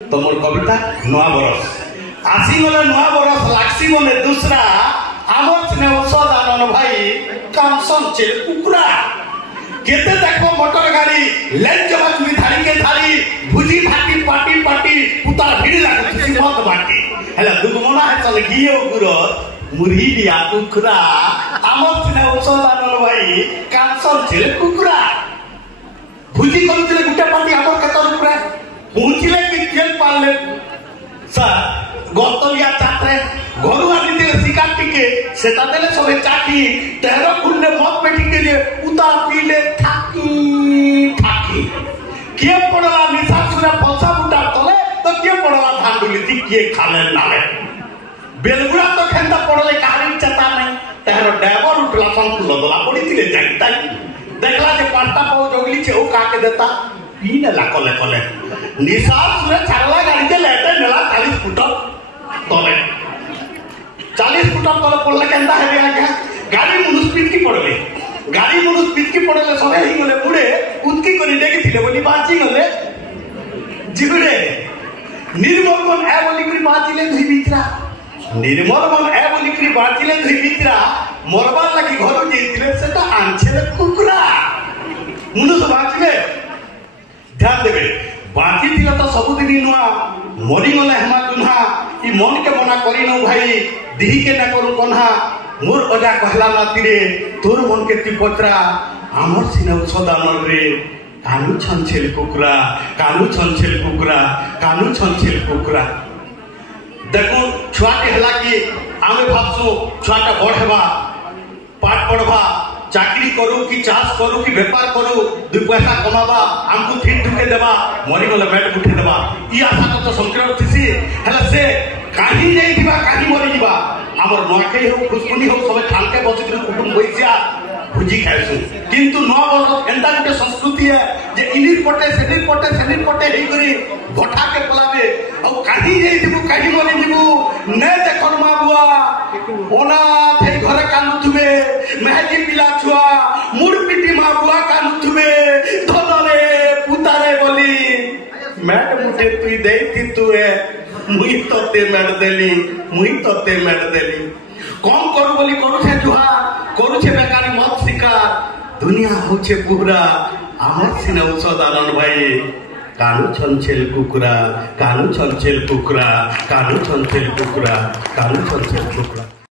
तमर कविता नुआ बरस आसीगले नुआ बरस लागसी मने दूसरा आमर सिने औषध आनन भाई कांसन चेल कुकुरा केते देखो मोटर गाड़ी लेंज मछली धारी के धारी भुजी भाटी पाटी पाटी पुता भिड़ लागत सिमत बाटी हला दुगमना है चल गियो गुरो मुरही दिया कुकुरा आमर सिने औषध आनन भाई कांसन चेल कुकुरा भुजी करथिले गुटे पाटी आमर केतर पुरा पहुंचले कि जेल पाले सर गतलिया चाटे घरु आनी शिकार टिके सेटा देले सबे चाटी 13 खुंडे मत पेटी के लिए उता पीले थाकी थाकी के पड़ला निशा सुना फलसा बुटा तले तो के पड़ला भांडुली थी के खाले नाले बेलगुड़ा तो खेंदा पड़ले कारी चता नहीं 13 ड्राइवर उठला संकुल दला पड़ी थिले जाईता देखला जे पांटा पाउ जोगली छे ओ काके देता पीने ला कले कले निशाल सुने छारला गाड़ी के लेते नेला 40 फुट तले 40 फुट तले पड़ले केंदा हेबे आज्ञा गाड़ी मुनु स्पीड की पड़ले सबे ही गले बुड़े उतकी करी देखि थिले बोली बाची गले जिबड़े निर्मल मन ए बोली करी बाचिले धई बितरा निर्मल मन ए बोली करी बाचिले धई बितरा मरबार लागी घर जेतिले सेटा आनछे कुकुरा मुनु सब बाचिले ध्यान देवे बाकी थिला तो सबुदिन नुआ मरी गले हेमा दुन्हा ई मन के मना करी न भाई दिही के ना करू कन्हा मोर अजा कहला नाती रे तोर मन के ती पत्रा हमर सिने औषध आनन रे कानु छनछेल कुकुरा देखो छुआ के हला कि आमे भाबसु छुआटा बढ़ेबा पाठ पढ़बा चाकरी करू कि चाष करू कि व्यापार करू दु पैसा कमाबा हमको ठीक ढुके देबा मरी गले बेट उठे देबा ई आशा तो संकीर्ण थिसी हला से काही जाई दिबा काही मरी दिबा हमर नोके हो खुशकुनी हो सब ठानके बसित्र कुटुंब बैसिया भुजी खाइसु किंतु न वर्ष एंता गुटे संस्कृति है जे इनिर पटे सेनिर पटे हेई करी घोटा के पलाबे औ काही जाई दिबु काही मरी दिबु ने देखन मा बुआ ओना थे घरे कानुथुबे मेहदी पिला छुआ मुड़ पिटी मा बुआ कानुथुबे धनरे पुतारे बोली मैट मुठे तुई देती तू है मुई तोते मेड देली कम करू बोली करू छे जुहा करू छे बेकारी मत शिकार दुनिया होछे पूरा आमर सिने औषध आनन भाई कानु छनछेल कुकुरा